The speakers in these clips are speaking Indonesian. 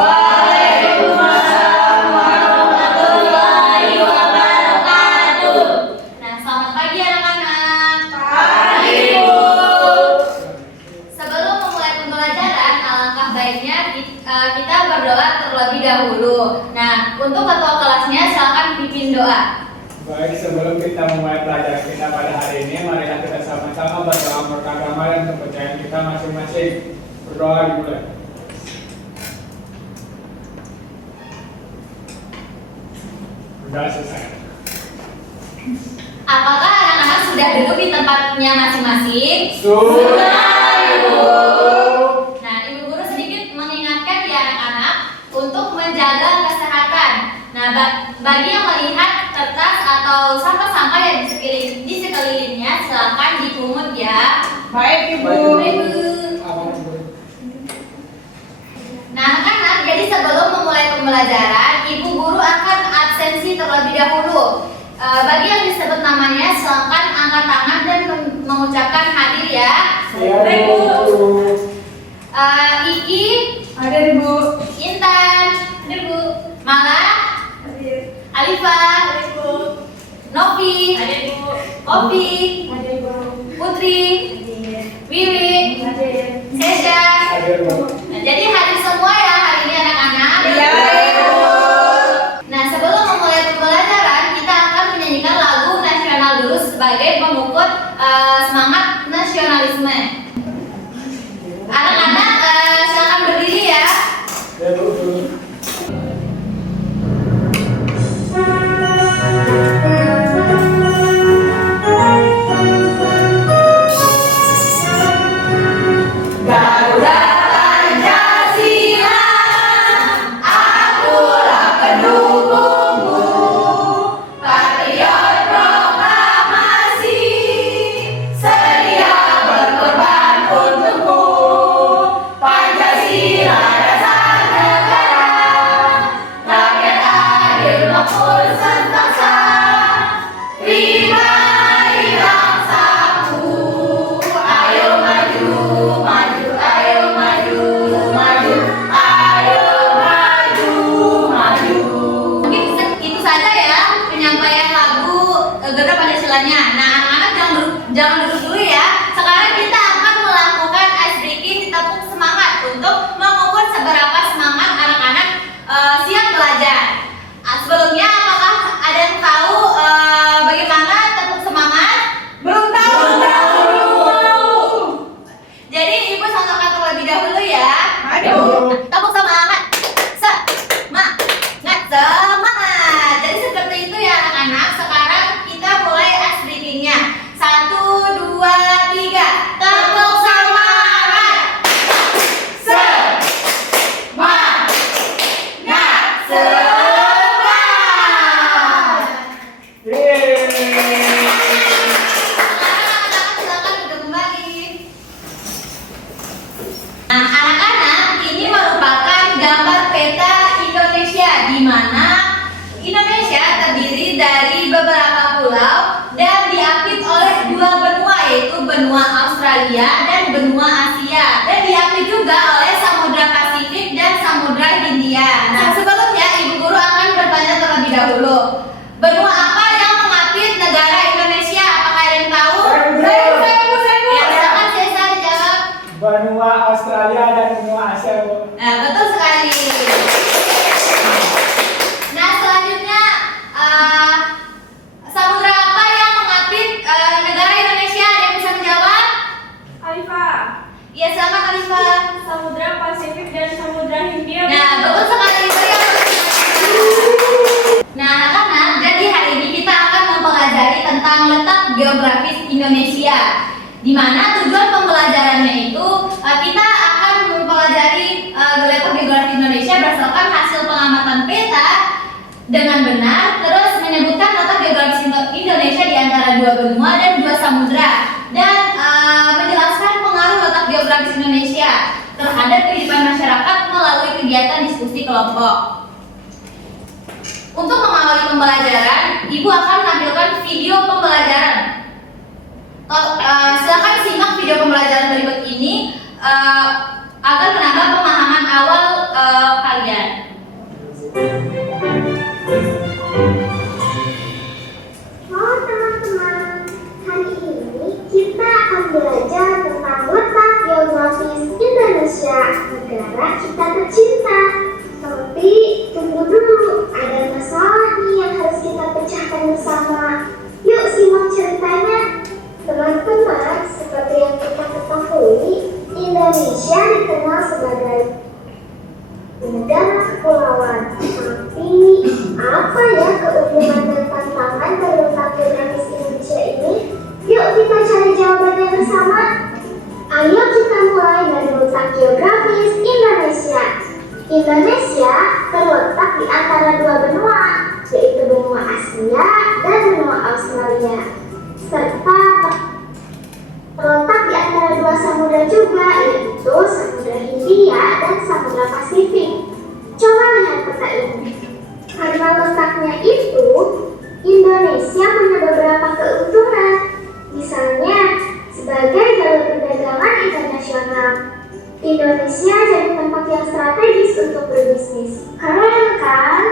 Waalaikumsalam warahmatullahi wabarakatuh. Nah, selamat pagi anak-anak. Pagi, Bu. Sebelum memulai pembelajaran, alangkah baiknya kita berdoa terlebih dahulu. Nah, untuk ketua kelasnya silakan pimpin doa. Baik, sebelum kita memulai pelajaran kita pada hari ini, marilah kita sama-sama berdoa menurut agama dan kepercayaan kita masing-masing. Berdoa dimulai. Sudah selesai. Apakah anak-anak sudah duduk di tempatnya masing-masing? Sudah, Ibu. Nah, Ibu Guru sedikit mengingatkan ya anak-anak untuk menjaga kesehatan. Nah, bagi yang melihat kertas atau sampah-sampah yang di sekelilingnya, silakan dipungut ya. Baik, Ibu. Baik, Ibu. Nah, anak-anak, jadi sebelum memulai pembelajaran, Ibu Guru akan absensi terlebih dahulu. Bagi yang disebut namanya, silakan angkat tangan dan mengucapkan hadir ya. Baik, Bu. Iki, Hadir, Ibu. Intan, hadir Bu. Mala, Hadir. Alifa, Hadir, Bu. Novi, Hadir, Bu. Opi, Hadir, Bu. Putri, Hadir. Wiwi, Hadir. Sesha. Hadir, Bu. Nah, jadi hadir semua ya hari ini anak-anak. Iya, Ibu. Nah, sebelum memulai pembelajaran, kita akan menyanyikan lagu nasional dulu sebagai pemukut semangat nasionalisme. Anak-anak silakan berdiri ya. Ya, Bu. Garuda Pancasila, akulah pendukungmu, patriot proklamasi, sedia berkorban untukmu. Pancasila dasar negara, rakyat adil makmur sentosa, prima bangsaku. Ayo maju, maju, ayo maju, maju, ayo maju, maju. Mungkin itu saja ya penyampaian lagu Garuda Pancasilanya. Nah, anak-anak jangan duduk dulu ya. Sekarang kita akan melakukan ice breaking tepuk semangat untuk mengukur seberapa semangat anak-anak siap belajar. Sebelumnya, apakah ada yang tahu bagaimana tepuk semangat? Belum tahu. Jadi ibu contohkan terlebih dahulu ya. Aduh. Tepuk semangat. Semangat, semangat. Jadi seperti itu ya anak-anak. Sekarang kita mulai ice breaking-nya. 1, 2, 3. Tepuk semangat. Semangat, semangat. Yeay. Anak-anak silakan duduk kembali. Nah, anak-anak, ini merupakan gambar peta Indonesia di mana Indonesia terdiri dari beberapa pulau dan diapit oleh dua benua, yaitu benua Australia dan benua Asia, dan diapit juga oleh Samudra Pasifik dan Samudra Hindia. Nah, sebelumnya Ibu Guru akan bertanya terlebih dahulu, benua apa yang mengapit negara Indonesia? Apakah ada yang tahu? Saya, Bu. Ya, silakan Sesa dijawab. Benua Australia dan benua Asia, Bu. Nah, betul sekali. Nah, selanjutnya samudra apa yang mengapit negara Indonesia? Ada yang bisa menjawab? Alifa, Ya, selamat Alifa. Samudra Pasifik dan Samudra Hindia. Nah, betul sekali itu ya. Nah, anak-anak, jadi hari ini kita akan mempelajari tentang letak geografis Indonesia. Di mana tujuan pembelajarannya itu kita akan mempelajari letak geografis Indonesia berdasarkan hasil pengamatan peta dengan benar, terus menyebutkan letak geografis Indonesia di antara dua benua dan dua samudra, dan menjelaskan pengaruh letak geografis Indonesia terhadap kehidupan masyarakat melalui kegiatan diskusi kelompok. Untuk mengawali pembelajaran, Ibu akan menampilkan video pembelajaran. Silakan simak video pembelajaran berikut ini agar menambah pemahaman awal kalian. negara kepulauan. Tapi apa ya keunggulan dan tantangan dari letak geografis Indonesia ini? Yuk kita cari jawabannya bersama. Ayo kita mulai dari letak geografis Indonesia. Indonesia terletak di antara dua benua, yaitu benua Asia dan benua Australia, serta terletak di antara dua samudra juga, yaitu Samudra Hindia dan Samudra Pasifik. Coba lihat peta ini. Karena letaknya itu, Indonesia punya beberapa keuntungan. Misalnya, sebagai jalur perdagangan internasional, Indonesia jadi tempat yang strategis untuk berbisnis. Keren kan?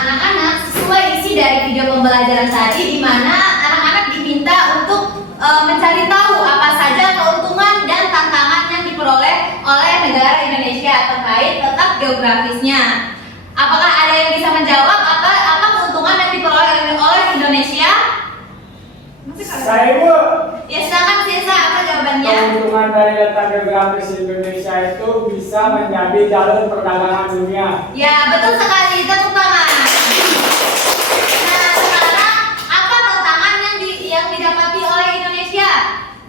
Anak-anak, sesuai isi dari video pembelajaran tadi, di mana anak-anak diminta untuk mencari tahu apa saja keuntungan dan tantangan yang diperoleh oleh negara Indonesia terkait letak geografisnya. Apakah ada yang bisa menjawab apa keuntungan yang diperoleh oleh Indonesia? Saya Bu, Ya silakan Sisa, apa jawabannya? keuntungan dari letak geografis Indonesia itu bisa menjadi jalur perdagangan dunia. Ya betul sekali, tepuk tangan. Nah sekarang apa tantangan yang didapati oleh Indonesia?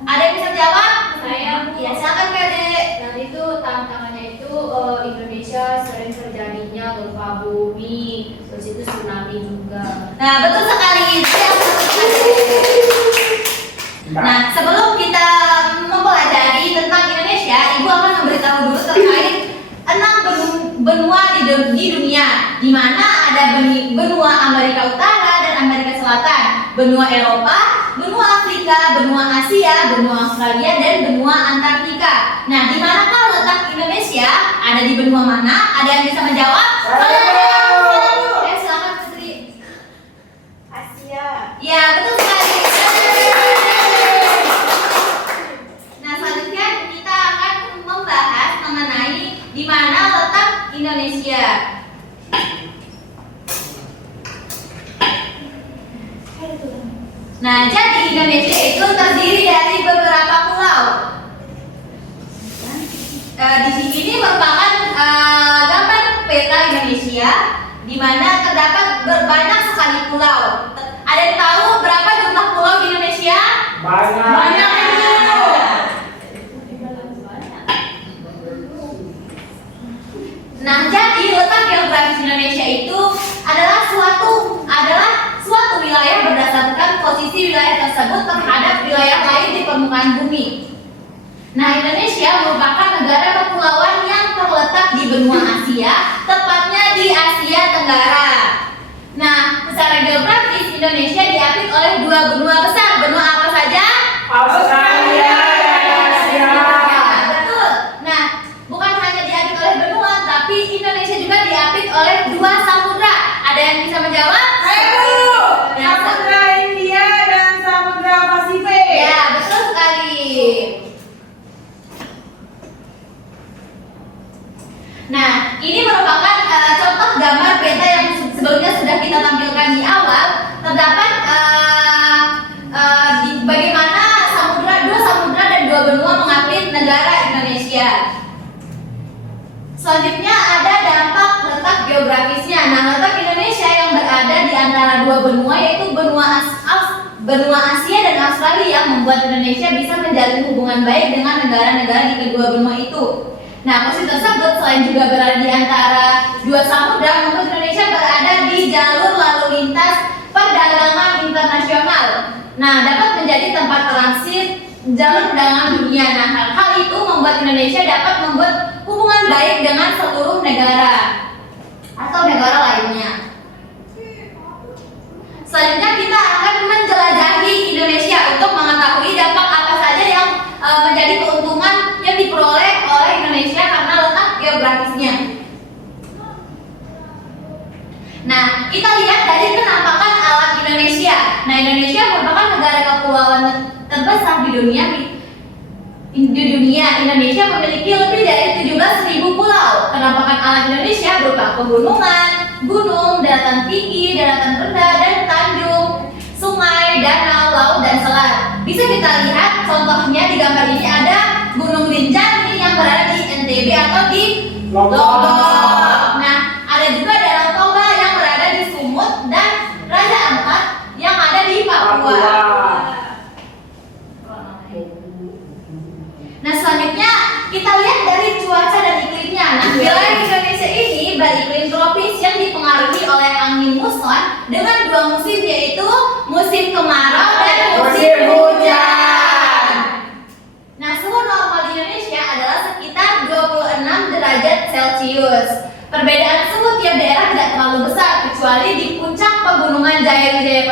Ada yang bisa jawab? Saya. Ya silakan Kade. Dan itu tantangannya itu Indonesia sering terjadinya gempa bumi, terus itu tsunami juga. Nah betul sekali. Nah sebelum kita mempelajari tentang Indonesia, Ibu akan memberitahu dulu terkait 6 benua di dunia, di mana ada benua Amerika Utara dan Amerika Selatan, benua Eropa, benua Afrika, benua Asia, benua Australia, dan benua Antartika. Nah, di manakah letak Indonesia? Ada di benua mana? Ada yang bisa menjawab? Ya, silakan Putri. Asia. Ya, betul sekali. Nah, selanjutnya kita akan membahas mengenai di mana letak Indonesia. Nah, jadi Indonesia itu terdiri dari beberapa pulau. Di sini merupakan gambar peta Indonesia, di mana terdapat banyak sekali pulau. Ada yang tahu berapa jumlah pulau di Indonesia? Banyak. Nah, jadi letak geografis Indonesia itu adalah suatu wilayah berdasarkan posisi wilayah tersebut terhadap wilayah lain di permukaan bumi. Nah, Indonesia merupakan negara kepulauan yang terletak di benua Asia, tepatnya di Asia Tenggara. Nah, secara geografis Indonesia diapit oleh dua benua besar. Benua apa saja? Australia dan Asia. Ya, betul. Nah, bukan hanya diapit oleh benua, tapi Indonesia juga diapit oleh dua samudra. Ada yang bisa menjawab? Ya, Samudra Hindia dan Samudra Pasifik. ya, betul sekali. Nah, ini merupakan contoh gambar peta yang sebelumnya sudah kita tampilkan di awal. Terdapat bagaimana dua samudra dan dua benua mengapit negara Indonesia. Selanjutnya ada dampak letak geografisnya. Nah, letak Indonesia yang berada di antara dua benua, yaitu benua Asia dan Australia, membuat Indonesia bisa menjalin hubungan baik dengan negara-negara di kedua benua itu. Nah, posisi tersebut selain juga berada di antara dua samudra, membuat Indonesia berada di jalur lalu lintas perdagangan internasional. Nah, dapat menjadi tempat transit jalur perdagangan dunia. Nah, hal itu membuat Indonesia dapat membuat hubungan baik dengan seluruh negara atau negara lainnya. Selanjutnya kita akan menjelajahi Indonesia untuk mengetahui dampak apa saja yang menjadi keuntungan yang diperoleh oleh Indonesia karena letak geografisnya. Nah, kita lihat dari penampakan alam Indonesia. Nah, Indonesia merupakan negara kepulauan terbesar di dunia. Indonesia memiliki lebih dari 17.000 pulau. Penampakan alam Indonesia berupa pegunungan, gunung, daratan tinggi, daratan rendah, dan tanjung, sungai, danau, laut, dan selat. Bisa kita lihat contohnya di gambar ini ada Gunung Rinjani yang berada di NTB atau di Lombok. beriklim tropis yang dipengaruhi oleh angin muson dengan dua musim, yaitu musim kemarau dan musim hujan. Nah, suhu normal di Indonesia adalah sekitar 26 derajat Celcius. Perbedaan suhu tiap daerah tidak terlalu besar kecuali di puncak pegunungan Jaya Wijaya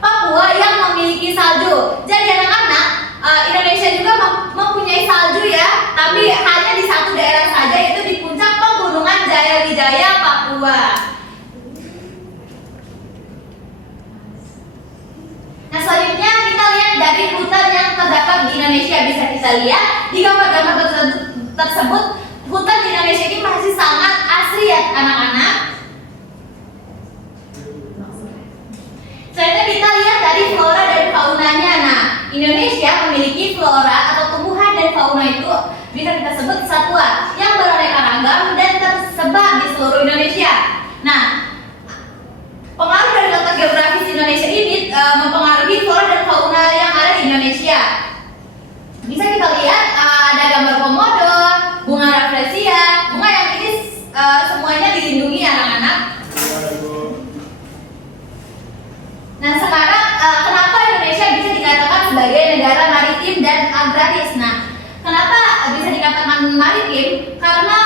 Papua yang memiliki salju. Jadi anak-anak, Indonesia juga mempunyai salju ya, tapi hanya di satu daerah saja, yaitu di puncak pegunungan Jaya Wijaya Papua. Nah, selanjutnya kita lihat dari hutan yang terdapat di Indonesia. Bisa kita lihat di gambar-gambar tersebut, hutan di Indonesia ini masih sangat asri ya anak-anak. Selanjutnya kita lihat dari flora dan faunanya. Nah, Indonesia memiliki flora atau tumbuhan dan fauna itu bisa kita sebut satwa yang beraneka ragam dan tersebar di seluruh Indonesia. Nah, pengaruh dari letak geografis Indonesia ini mempengaruhi flora dan fauna yang ada di Indonesia. Bisa kita lihat ada gambar komodo, bunga rafflesia, bunga yang ini semuanya dilindungi anak-anak. Nah, sekarang kenapa Indonesia bisa dikatakan sebagai negara maritim dan agraris? Nah, kenapa bisa dikatakan maritim? Karena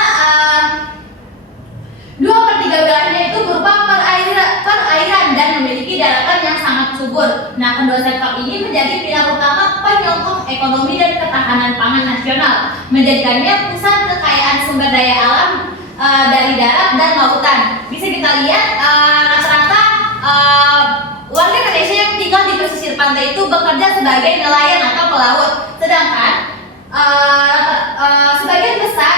2/3 wilayahnya itu berupa perairan dan memiliki daratan yang sangat subur. Nah, kedua sektor ini menjadi pilar utama penyokong ekonomi dan ketahanan pangan nasional, menjadikannya pusat kekayaan sumber daya alam dari darat dan lautan. Bisa kita lihat rata-rata warga Indonesia yang tinggal di pesisir pantai itu bekerja sebagai nelayan atau pelaut, sedangkan sebagian besar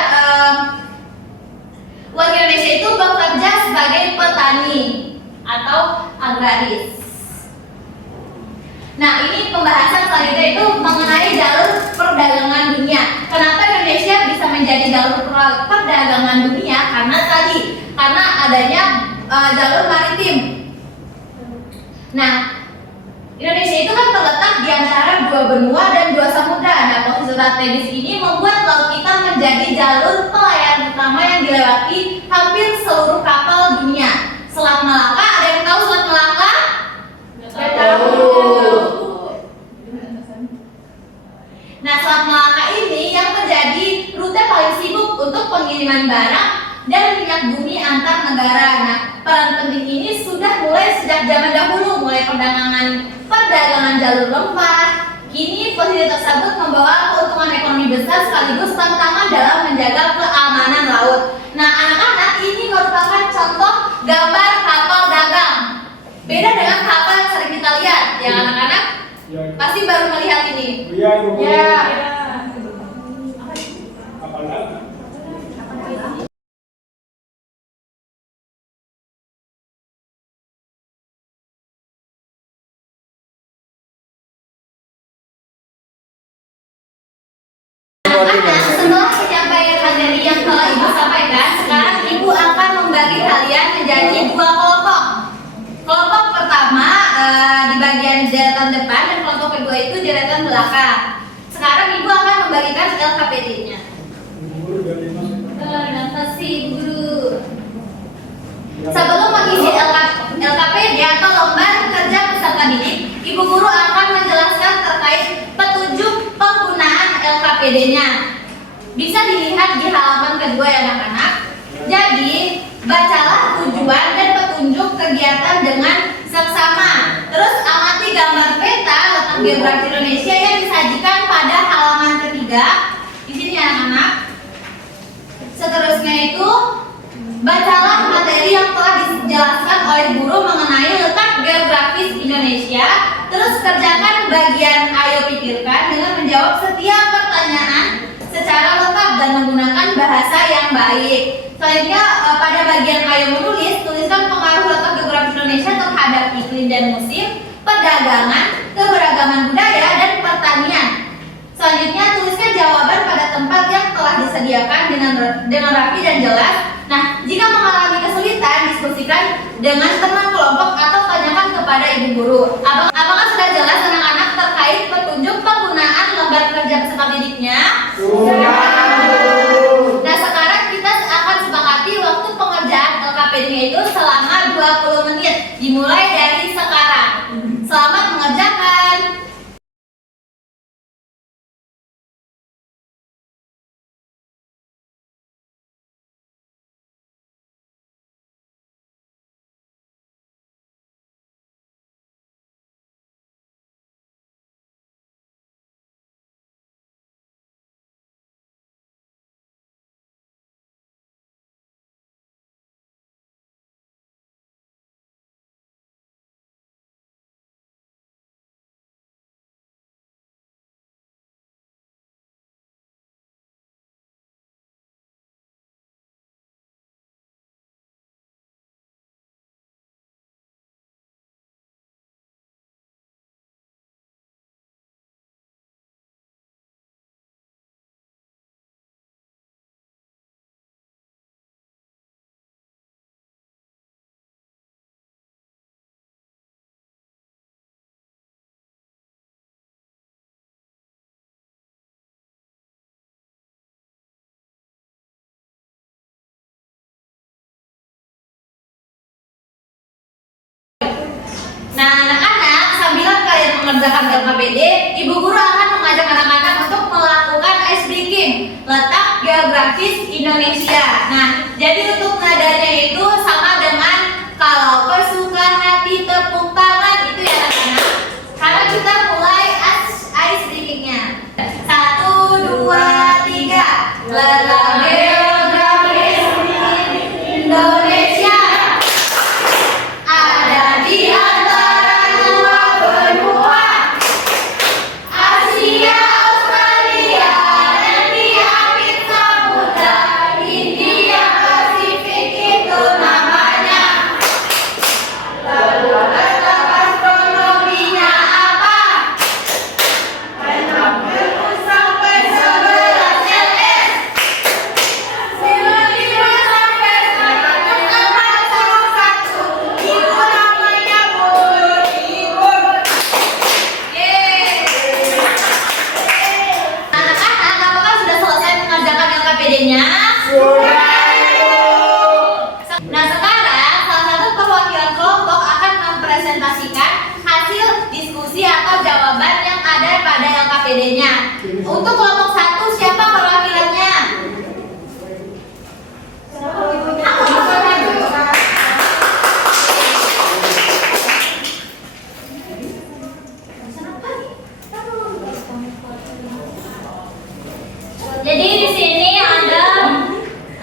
warga Indonesia itu bekerja sebagai petani atau agraris. Nah, ini pembahasan selanjutnya itu mengenai jalur perdagangan dunia. Kenapa Indonesia bisa menjadi jalur perdagangan dunia? Karena adanya jalur maritim. Nah, Indonesia itu kan terletak di antara dua benua dan dua samudra. Nah, posisi strategis ini membuat laut kita menjadi jalur pelayaran utama yang dilewati hampir seluruh kapal dunia. Selat Malaka, ada yang tahu Selat Malaka? Nggak tahu. Nah, Selat Malaka ini yang menjadi rute paling sibuk untuk pengiriman barang dan minyak bumi antar negara. Nah, peran penting ini sudah mulai sejak zaman dahulu, mulai perdagangan jalur rempah. Kini posisi tersebut membawa keuntungan ekonomi besar sekaligus tantangan dalam menjaga keamanan laut. Nah, anak-anak, ini merupakan contoh gambar kapal dagang. Beda dengan kapal yang sering kita lihat, ya anak-anak? Ya. Pasti baru melihat ini. Iya, Bu. Ya. Kapal dagang. Anak-anak, setelah penyampaian materi yang telah Ibu sampaikan, sekarang Ibu akan membagi kalian menjadi dua kelompok. Kelompok pertama di bagian deretan depan dan kelompok kedua itu deretan belakang. Sekarang Ibu akan membagikan LKPD-nya. Guru dari mana? Terima kasih Guru. Sebelum mengisi LKPD atau lembar kerja peserta didik, Ibu Guru akan menjelaskan terkait petunjuk penggunaan LKPD-nya. Bisa dilihat di halaman kedua ya anak-anak. Jadi, bacalah tujuan dan petunjuk kegiatan dengan seksama. Terus amati gambar peta letak geografi Indonesia yang disajikan pada halaman ketiga. Di sini ya anak-anak. Seterusnya itu bacalah materi yang telah dijelaskan oleh guru mengenai letak geografis Indonesia. Terus kerjakan bagian ayo pikirkan dengan menjawab setiap pertanyaan secara lengkap dan menggunakan bahasa yang baik. Selanjutnya pada bagian ayo menulis, tuliskan pengaruh letak geografis Indonesia terhadap iklim dan musim, perdagangan, keberagaman budaya, dan pertanian. Selanjutnya tuliskan jawaban pada tempat yang telah disediakan dengan rapi dan jelas. Nah, jika mengalami kesulitan, diskusikan dengan teman kelompok atau tanyakan kepada ibu guru. Apakah sudah jelas anak-anak terkait petunjuk penggunaan lembar kerja peserta didiknya? Sudah. Nah, sekarang kita akan sepakati waktu pengerjaan KPD-nya itu selama 20 menit, dimulai dari sekarang. Selamat mengerjakan. Nah, anak-anak, sambil kalian mengerjakan LKPD, Ibu Guru akan mengajak anak-anak untuk melakukan ice breaking, letak geografis Indonesia. Nah, jadi untuk nadanya itu sama dengan kalau bersuka hati tepuk tangan, itu ya anak-anak. Karena kita mulai ice breakingnya. 1, 2, 3. Letak geografis Indonesia ada di antara dua benua, Asia, Australia, dan di akhir samudra Hindia Pasifik itu namanya. Lalu letak astronominya apa? 60 sampai 11 LS. 95 sampai 141. Itu namanya bulu. Anak-anak, apakah sudah selesai mengerjakan LKPD-nya? Nah, sekarang salah satu perwakilan kelompok akan mempresentasikan hasil diskusi atau jawaban yang ada pada LKPD-nya. Untuk kelompok 1, siapa perwakilannya? Jadi di sini ada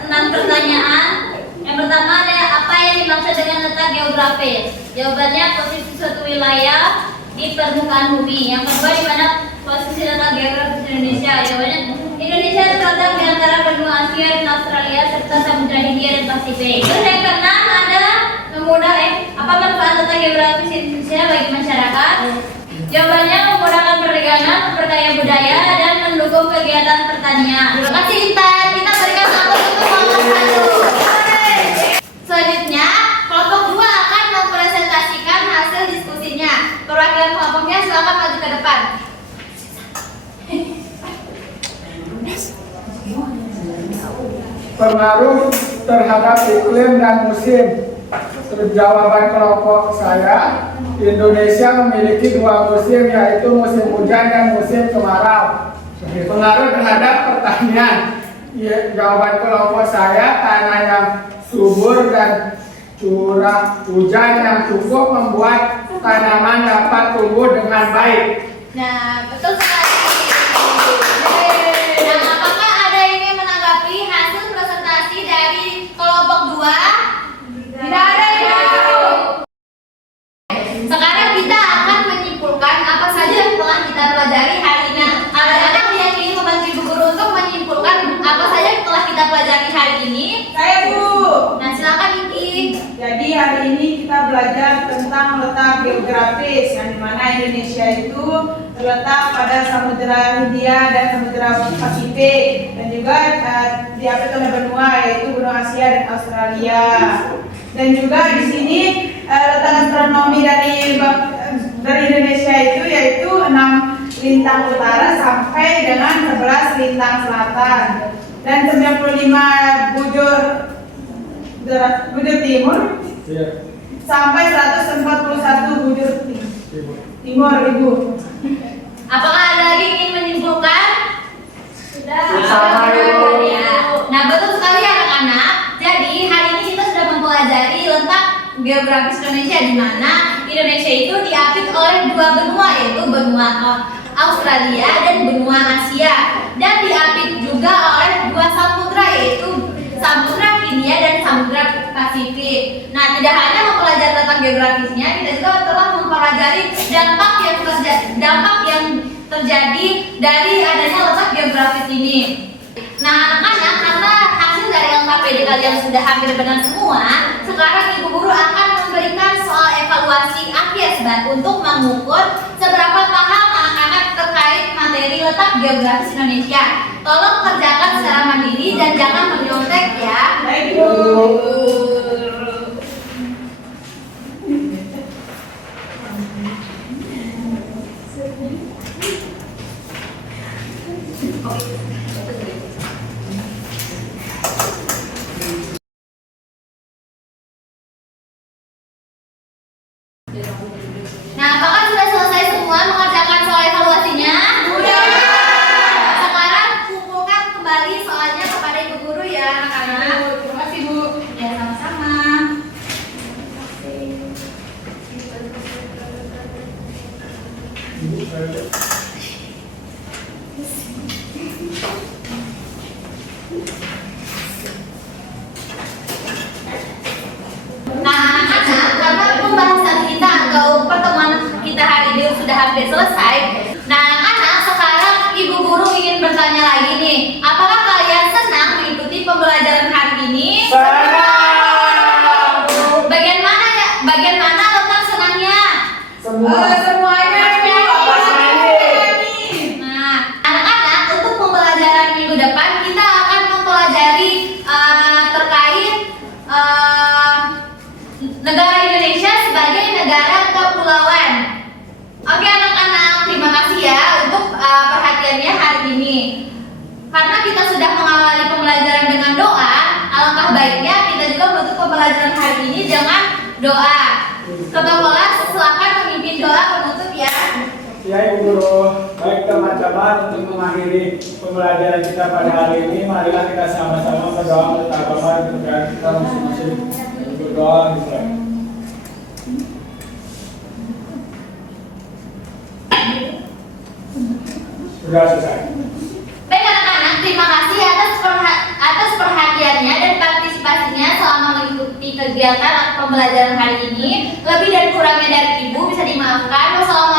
6 pertanyaan. Yang pertama ada apa yang dimaksud dengan letak geografis? Jawabannya posisi suatu wilayah di permukaan bumi. Yang kedua, di mana posisi letak geografis Indonesia? Jawabannya Indonesia terletak di antara benua Asia dan Australia serta Samudra Hindia dan Pasifik. Terus yang keenam ada apa manfaat letak geografis Indonesia bagi masyarakat? Jawabannya memudahkan perdagangan, memperkaya budaya, dan mendukung kegiatan pertanian. Terima kasih Intan. Kita berikan aplaus untuk kelompok 1. Selanjutnya, kelompok 2 akan mempresentasikan hasil diskusinya. Perwakilan kelompoknya silakan maju ke depan. Pengaruh terhadap iklim dan musim. Jawaban kelompok saya, Indonesia memiliki 2 musim, yaitu musim hujan dan musim kemarau. Pengaruh terhadap pertanian. Jawaban kelompok saya, tanah yang subur dan curah hujan yang cukup membuat tanaman dapat tumbuh dengan baik. Nah, betul sekali. Nah, apakah ada yang ingin menanggapi hasil presentasi dari kelompok 2? Tidak ada ya. Sekarang kita akan menyimpulkan apa saja yang telah kita pelajari hari ini. Ada yang ingin membantu Ibu Guru untuk menyimpulkan apa saja yang telah kita pelajari hari ini? Saya Bu. Nah, silakan Iki. Jadi hari ini kita belajar tentang letak geografis, yang dimana Indonesia itu terletak pada Samudra Hindia dan Samudra Pasifik, dan juga diapit oleh benua, yaitu benua Asia dan Australia. Dan juga di sini letak astronomi dari Indonesia itu yaitu 6 lintang utara sampai dengan 11 lintang selatan, dan 95 bujur Bujur Timur Iya. sampai 141 bujur Timur. Timur, Ibu. Apakah ada lagi yang ingin menyimpulkan? Sama, Ibu. Ya. Nah, betul sekali anak-anak. Jadi hari ini kita sudah mempelajari letak geografis Indonesia, di mana Indonesia itu diapit oleh dua benua, yaitu benua Australia dan benua Asia, dan diapit juga oleh dua samudra, yaitu Samudra Hindia dan Samudra Pasifik. Nah, tidak hanya mempelajari letak geografisnya, kita juga telah mempelajari dampak yang terjadi dari adanya letak geografis ini. Nah, anak-anak, karena hasil dari LKPD kalian sudah hampir benar semua, sekarang ibu guru akan memberikan soal evaluasi akhir untuk mengukur seberapa paham anak-anak terkait materi letak geografis Indonesia. Tolong kerjakan secara mandiri dan jangan menyontek ya. Baik, Ibu. Nah, apakah sudah selesai semua mengerjakan soal evaluasinya? Sudah. Sekarang kumpulkan kembali soalnya kepada ibu guru ya, anak-anak. Terima kasih, Bu. Ya, sama-sama. Ibu, saya Nah, anak-anak, karena pembahasan kita atau pertemuan kita hari ini sudah hampir selesai. Nah, anak-anak, sekarang ibu guru ingin bertanya lagi nih. Apakah kalian senang mengikuti pembelajaran hari ini? Bagian mana ya? Bagian mana letak senangnya? semua. Semuanya, Ibu. Apa saja nih? Nah, anak-anak, untuk pembelajaran minggu depan kita akan mempelajari terkait negara Indonesia sebagai negara kepulauan. Oke anak-anak, terima kasih ya untuk perhatiannya hari ini. Karena kita sudah mengawali pembelajaran dengan doa, alangkah baiknya kita juga menutup pembelajaran hari ini dengan doa. Ketua kelas silakan memimpin doa penutup ya. Ya Ibu Guru, baik teman-teman, untuk mengakhiri pembelajaran kita pada hari ini, marilah kita sama-sama berdoa minta Bapak kepada kita masing-masing berdoa gitu. Sudah selesai. Baik anak-anak, terima kasih atas perhatiannya dan partisipasinya selama mengikuti kegiatan pembelajaran hari ini. Lebih dan kurangnya dari ibu bisa dimaafkan. Wassalamualaikum